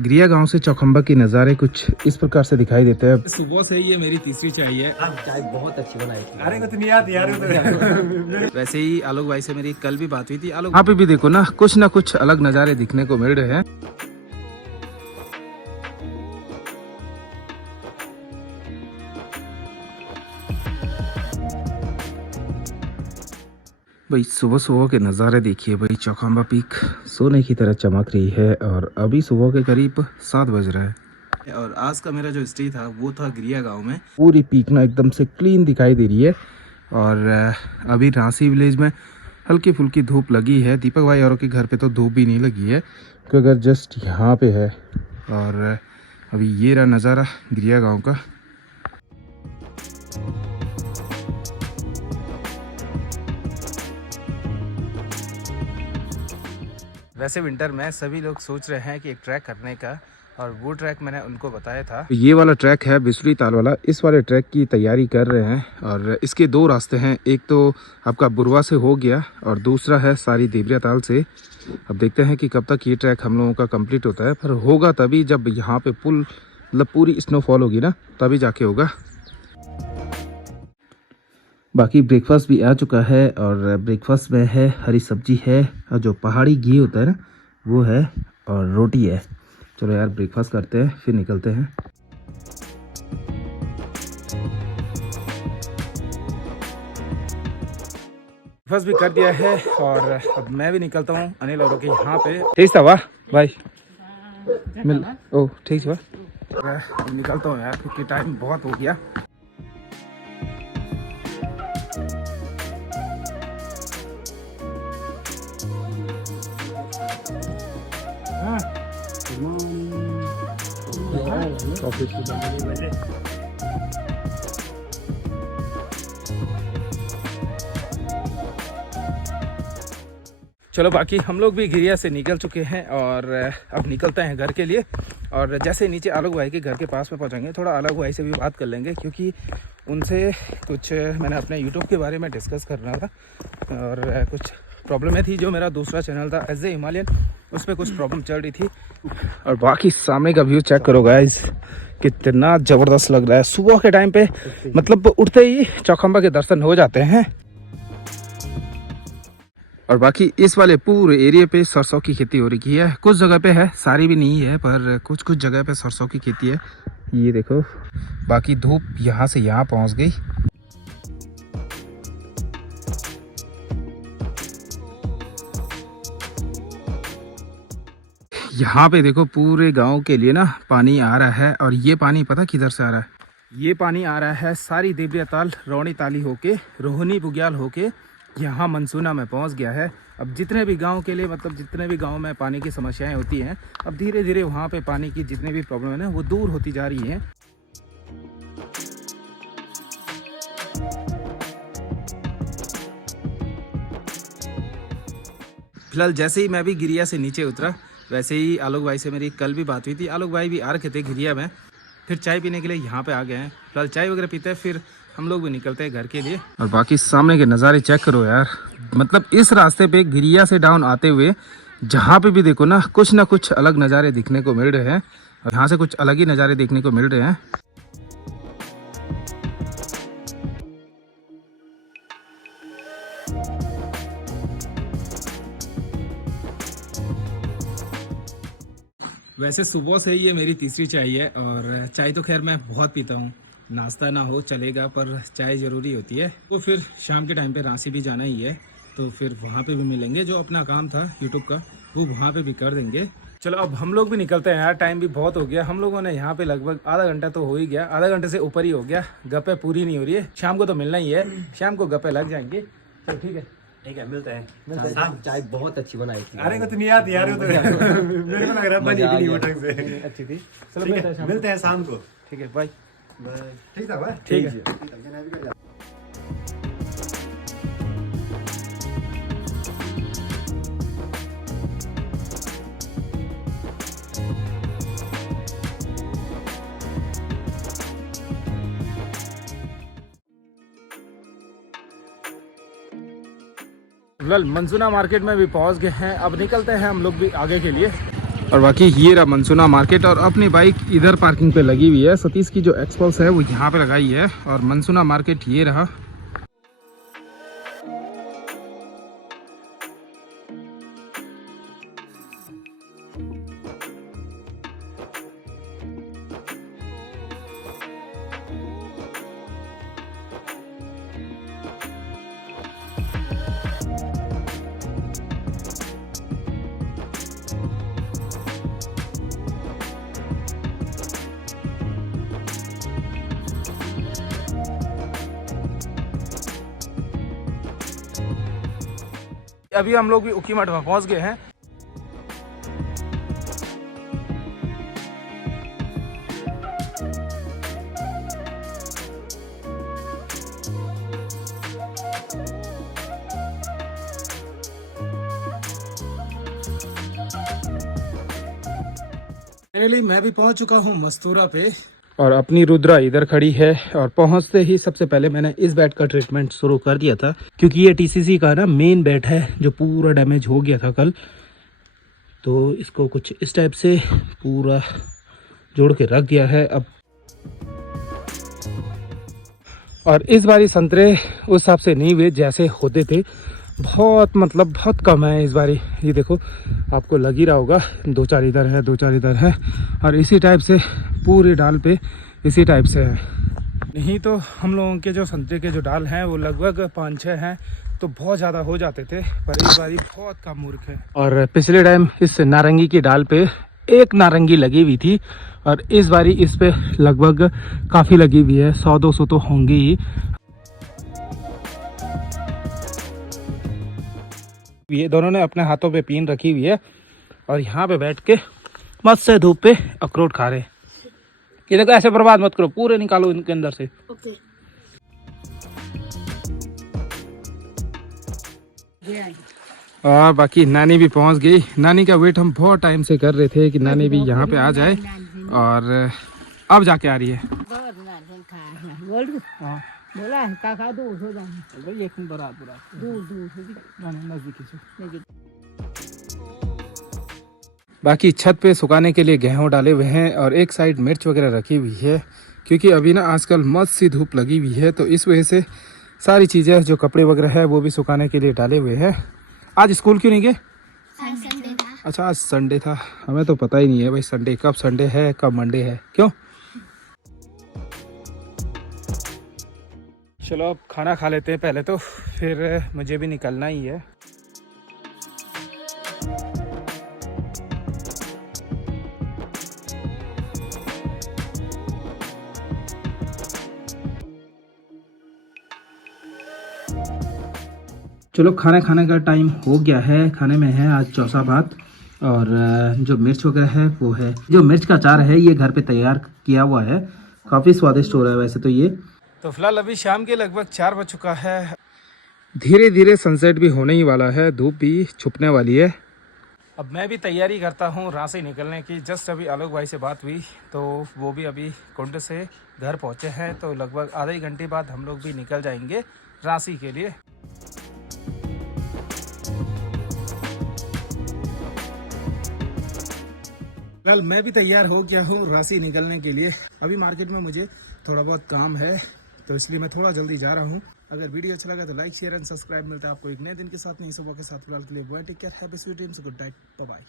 गिरिया गांव से चौखंबा के नज़ारे कुछ इस प्रकार से दिखाई देते हैं। सुबह से ये मेरी तीसरी चाय है। चाय बहुत अच्छी बनाई थी। अरे कुछ नहीं याद यार। वैसे ही आलोक भाई से मेरी कल भी बात हुई थी। आलोक यहाँ पे भी देखो ना कुछ अलग नज़ारे दिखने को मिल रहे हैं। भाई सुबह सुबह के नज़ारे देखिए भाई, चौखंबा पीक सोने की तरह चमक रही है और अभी सुबह के करीब 7 बज रहा है। और आज का मेरा जो स्टे था वो था गिरिया गांव में। पूरी पीक ना एकदम से क्लीन दिखाई दे रही है और अभी रांसी विलेज में हल्की फुल्की धूप लगी है। दीपक भाई औरों के घर पे तो धूप भी नहीं लगी है क्योंकि अगर जस्ट यहाँ पे है। और अभी ये रहा नज़ारा गिरिया गाँव का। वैसे विंटर में सभी लोग सोच रहे हैं कि एक ट्रैक करने का, और वो ट्रैक मैंने उनको बताया था। ये वाला ट्रैक है बिसुली ताल वाला। इस वाले ट्रैक की तैयारी कर रहे हैं और इसके 2 रास्ते हैं। एक तो आपका बुरवा से हो गया और दूसरा है सारी देवरिया ताल से। अब देखते हैं कि कब तक ये ट्रैक हम लोगों का कंप्लीट होता है। पर होगा तभी जब यहाँ पे पुल मतलब पूरी स्नोफॉल होगी ना, तभी जाके होगा। बाकी ब्रेकफास्ट भी आ चुका है और ब्रेकफास्ट में है हरी सब्जी है और जो पहाड़ी घी होता है ना वो है और रोटी है। चलो यार ब्रेकफास्ट करते हैं फिर निकलते हैं। ब्रेकफास्ट भी कर दिया है और अब मैं भी निकलता हूँ अनिल औरों के यहाँ पे। ठीक था वाह भाई मिल ओ ठीक है। अब निकलता हूँ यार क्योंकि टाइम बहुत हो गया। चलो बाकी हम लोग भी गिरिया से निकल चुके हैं और अब निकलते हैं घर के लिए। और जैसे नीचे आलोक भाई के घर के पास में पहुंचेंगे थोड़ा आलोक भाई से भी बात कर लेंगे क्योंकि उनसे कुछ मैंने अपने यूट्यूब के बारे में डिस्कस करना था और कुछ प्रॉब्लम थी। जो मेरा दूसरा चैनल था एज ए हिमालयन, उस पर कुछ प्रॉब्लम चल रही थी। और बाकी सामने का व्यू चेक करो गाइस, कितना ज़बरदस्त लग रहा है। सुबह के टाइम पे मतलब उठते ही चौखंबा के दर्शन हो जाते हैं। और बाकी इस वाले पूरे एरिया पे सरसों की खेती हो रही है। कुछ जगह पे है, सारी भी नहीं है, पर कुछ कुछ जगह पे सरसों की खेती है। ये देखो, बाकी धूप यहाँ से यहाँ पहुँच गई। यहाँ पे देखो पूरे गांव के लिए ना पानी आ रहा है और ये पानी पता किधर से आ रहा है? ये पानी आ रहा है सारी देवरिया ताल रौनी ताली होके रोहनी बुग्याल होके यहाँ मनसूना में पहुँच गया है। अब जितने भी गांव के लिए मतलब जितने भी गांव में पानी की समस्याएं होती हैं, अब धीरे धीरे वहाँ पे पानी की जितनी भी प्रॉब्लम है ना वो दूर होती जा रही हैं। फिलहाल जैसे ही मैं भी गिरिया से नीचे उतरा वैसे ही आलोक भाई से मेरी कल भी बात हुई थी। आलोक भाई भी आ रखे थे गिरिया में, फिर चाय पीने के लिए यहाँ पे आ गए हैं। फिलहाल चाय वगैरह पीते हैं फिर हम लोग भी निकलते हैं घर के लिए। और बाकी सामने के नज़ारे चेक करो यार, मतलब इस रास्ते पे गिरिया से डाउन आते हुए जहाँ पे भी देखो ना कुछ अलग नज़ारे दिखने को मिल रहे हैं और यहाँ से कुछ अलग ही नज़ारे देखने को मिल रहे हैं। वैसे सुबह से ही ये मेरी तीसरी चाय है और चाय तो खैर मैं बहुत पीता हूँ, नाश्ता ना हो चलेगा पर चाय ज़रूरी होती है। तो फिर शाम के टाइम पे रांसी भी जाना ही है तो फिर वहाँ पे भी मिलेंगे। जो अपना काम था यूट्यूब का वो वहाँ पे भी कर देंगे। चलो अब हम लोग भी निकलते हैं यार, टाइम भी बहुत हो गया। हम लोगों ने यहाँ पे लगभग आधा घंटा तो हो ही गया, आधा घंटे से ऊपर ही हो गया। गप्पे पूरी नहीं हो रही है, शाम को तो मिलना ही है, शाम को गप्पे लग जाएंगे। चलो ठीक है मिलते हैं। चाय बहुत अच्छी बनाई थी। अरे कुछ नहीं याद यार, मेरे को लग रहा है बनी भी नहीं वो ढंग से अच्छी थी। चलो मिलते हैं शाम को। ठीक है बाय। ठीक था भाई, ठीक है। फिलहाल मंसूना मार्केट में भी पहुंच गए हैं। अब निकलते हैं हम लोग भी आगे के लिए। और बाकी ये रहा मनसुना मार्केट और अपनी बाइक इधर पार्किंग पे लगी हुई है। सतीश की जो एक्सपल्स है वो यहाँ पे लगाई है और मनसुना मार्केट ये रहा। अभी हम लोग भी उकीमठ में पहुंच गए हैं। फाइनली मैं भी पहुंच चुका हूं मस्तूरा पे और अपनी रुद्रा इधर खड़ी है और पहुंचते ही सबसे पहले मैंने इस बैट का ट्रीटमेंट शुरू कर दिया था, क्योंकि ये टीसीसी का ना मेन बैट है जो पूरा डैमेज हो गया था कल। तो इसको कुछ इस टाइप से पूरा जोड़ के रख दिया है अब। और इस बारी संतरे उस हिसाब से नहीं हुए जैसे होते थे, बहुत कम है इस बारी। ये देखो आपको लग ही रहा होगा, 2-4 इधर है, 2-4 इधर है और इसी टाइप से पूरे डाल पे इसी टाइप से है। नहीं तो हम लोगों के जो संतरे के जो डाल हैं वो लगभग 5-6 हैं तो बहुत ज़्यादा हो जाते थे, पर इस बारी बहुत कम मूर्ख है। और पिछले टाइम इस नारंगी की डाल पे एक नारंगी लगी हुई थी और इस बारी इस पे लगभग काफ़ी लगी हुई है, 100-200 तो होंगी ही। ये दोनों ने अपने हाथों पे पीन रखी हुई है और यहाँ पे बैठ के मस्त से धूप पे अखरोट खा रहे। ये देखो ऐसे बर्बाद मत करो, पूरे निकालो इनके अंदर से। ओके। और बाकी नानी भी पहुंच गई। नानी का वेट हम बहुत टाइम से कर रहे थे कि नानी भी यहाँ पे आ जाए और अब जाके आ रही है। बोला काका दूर हो जाए एक दूर बाकी छत पे सुखाने के लिए गेहूं डाले हुए हैं और एक साइड मिर्च वगैरह रखी हुई है, क्योंकि अभी ना आजकल मस्त सी धूप लगी हुई है तो इस वजह से सारी चीज़ें जो कपड़े वगैरह है वो भी सुखाने के लिए डाले हुए हैं। आज स्कूल क्यों नहीं गए? संडे था। अच्छा आज संडे था, हमें तो पता ही नहीं है भाई संडे कब संडे है कब मंडे है। क्यों? चलो अब खाना खा लेते हैं पहले तो, फिर मुझे भी निकलना ही है। चलो खाना खाने का टाइम हो गया है। खाने में है आज चौसा भात और जो मिर्च वगैरह है वो है, जो मिर्च का अचार है ये घर पे तैयार किया हुआ है, काफ़ी स्वादिष्ट हो रहा है वैसे तो ये। तो फिलहाल अभी शाम के लगभग 4 बज चुका है। धीरे धीरे सनसेट भी होने ही वाला है, धूप भी छुपने वाली है। अब मैं भी तैयारी करता हूँ रांची निकलने की। जस्ट अभी आलोक भाई से बात हुई तो वो भी अभी कुंड से घर पहुँचे हैं, तो लगभग आधे घंटे बाद हम लोग भी निकल जाएंगे रांची के लिए। वेल मैं भी तैयार हो गया हूँ रांची निकलने के लिए। अभी मार्केट में मुझे थोड़ा बहुत काम है तो इसलिए मैं थोड़ा जल्दी जा रहा हूँ। अगर वीडियो अच्छा लगा तो लाइक शेयर एंड सब्सक्राइब। मिलता है आपको एक नए दिन के साथ, नई सुबह के साथ। फिलहाल के लिए take care, have a sweet dreams, good night, bye bye.